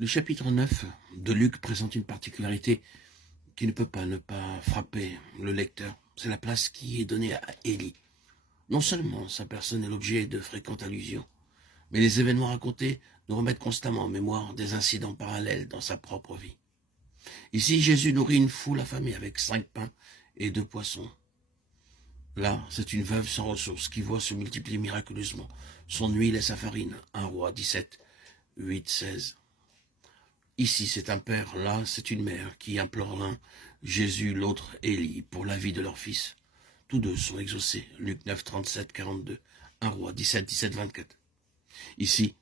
Le chapitre 9 de Luc présente une particularité qui ne peut pas ne pas frapper le lecteur. C'est la place qui est donnée à Élie. Non seulement sa personne est l'objet de fréquentes allusions, mais les événements racontés nous remettent constamment en mémoire des incidents parallèles dans sa propre vie. Ici, Jésus nourrit une foule affamée avec 5 pains et 2 poissons. Là, c'est une veuve sans ressources qui voit se multiplier miraculeusement son huile et sa farine. 1 Roi 17, 8, 16. Ici, c'est un père, là, c'est une mère qui implore l'un, Jésus, l'autre, Élie, pour la vie de leur fils. Tous deux sont exaucés. Luc 9, 37, 42. 1 Roi 17, 17, 24. Ici,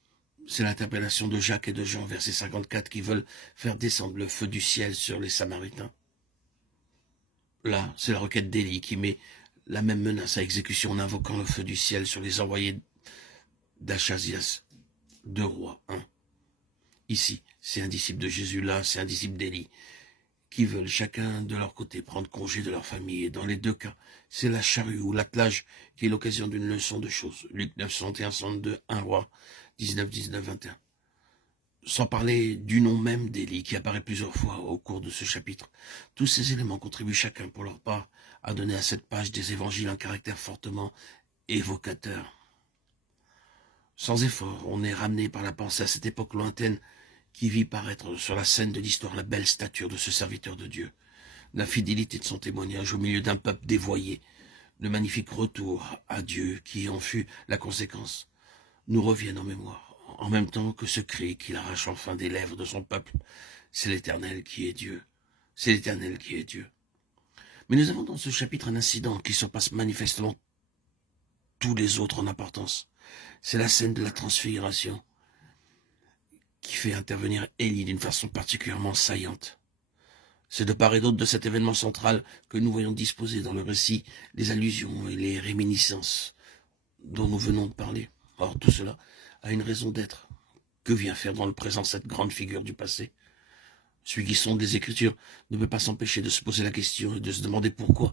c'est l'interpellation de Jacques et de Jean, verset 54, qui veulent faire descendre le feu du ciel sur les Samaritains. Là, c'est la requête d'Élie qui met la même menace à exécution en invoquant le feu du ciel sur les envoyés d'Achasias. 2 Rois 1. Ici, c'est un disciple de Jésus, là, c'est un disciple d'Élie, qui veulent chacun de leur côté prendre congé de leur famille. Et dans les deux cas, c'est la charrue ou l'attelage qui est l'occasion d'une leçon de choses. Luc 9, 61, 62, 1 Roi 19, 19, 21. Sans parler du nom même d'Élie qui apparaît plusieurs fois au cours de ce chapitre. Tous ces éléments contribuent chacun pour leur part à donner à cette page des évangiles un caractère fortement évocateur. Sans effort, on est ramené par la pensée à cette époque lointaine qui vit paraître sur la scène de l'histoire la belle stature de ce serviteur de Dieu, la fidélité de son témoignage au milieu d'un peuple dévoyé, le magnifique retour à Dieu qui en fut la conséquence, nous reviennent en mémoire, en même temps que ce cri qu'il arrache enfin des lèvres de son peuple. C'est l'Éternel qui est Dieu. C'est l'Éternel qui est Dieu. Mais nous avons dans ce chapitre un incident qui surpasse manifestement tous les autres en importance. C'est la scène de la transfiguration qui fait intervenir Élie d'une façon particulièrement saillante. C'est de part et d'autre de cet événement central que nous voyons disposer dans le récit les allusions et les réminiscences dont nous venons de parler. Or, tout cela a une raison d'être. Que vient faire dans le présent cette grande figure du passé? Celui qui sonde les Écritures ne peut pas s'empêcher de se poser la question et de se demander pourquoi,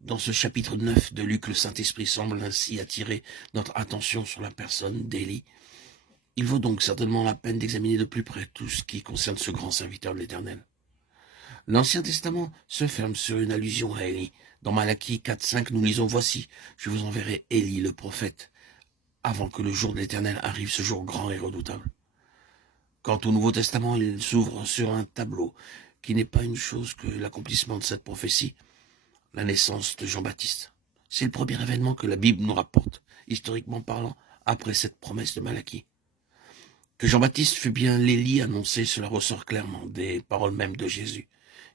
dans ce chapitre 9 de Luc, le Saint-Esprit semble ainsi attirer notre attention sur la personne d'Élie. Il vaut donc certainement la peine d'examiner de plus près tout ce qui concerne ce grand serviteur de l'Éternel. L'Ancien Testament se ferme sur une allusion à Élie. Dans Malachie 4, 5, nous lisons « Voici, je vous enverrai Élie le prophète, avant que le jour de l'Éternel arrive, ce jour grand et redoutable. » Quant au Nouveau Testament, il s'ouvre sur un tableau qui n'est pas une chose que l'accomplissement de cette prophétie, la naissance de Jean-Baptiste. C'est le premier événement que la Bible nous rapporte, historiquement parlant, après cette promesse de Malachie. Que Jean-Baptiste fut bien l'Élie annoncé, cela ressort clairement des paroles mêmes de Jésus.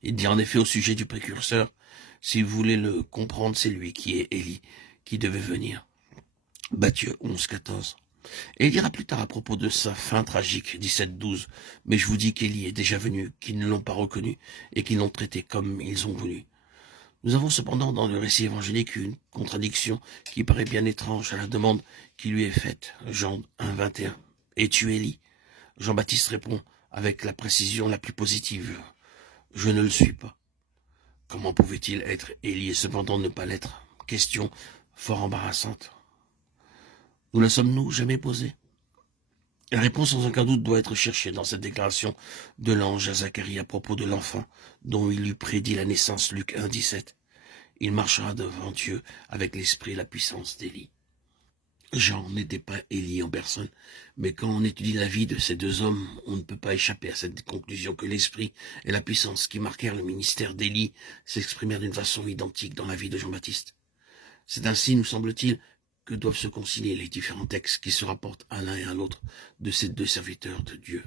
Il dit en effet au sujet du précurseur, si vous voulez le comprendre, c'est lui qui est Élie, qui devait venir. Matthieu 11, 14. Et il dira plus tard à propos de sa fin tragique, 17, 12, mais je vous dis qu'Élie est déjà venu, qu'ils ne l'ont pas reconnu et qu'ils l'ont traité comme ils ont voulu. Nous avons cependant dans le récit évangélique une contradiction qui paraît bien étrange à la demande qui lui est faite. Jean 1, 21. Es-tu Élie? Jean-Baptiste répond avec la précision la plus positive. Je ne le suis pas. Comment pouvait-il être Élie et cependant ne pas l'être? Question fort embarrassante. Nous la sommes-nous jamais posée? La réponse sans aucun doute doit être cherchée dans cette déclaration de l'ange à Zacharie à propos de l'enfant dont il lui prédit la naissance, Luc 1, 17. Il marchera devant Dieu avec l'esprit et la puissance d'Élie. Jean n'était pas Élie en personne, mais quand on étudie la vie de ces deux hommes, on ne peut pas échapper à cette conclusion que l'esprit et la puissance qui marquèrent le ministère d'Élie s'exprimèrent d'une façon identique dans la vie de Jean-Baptiste. C'est ainsi, nous semble-t-il, que doivent se concilier les différents textes qui se rapportent à l'un et à l'autre de ces deux serviteurs de Dieu.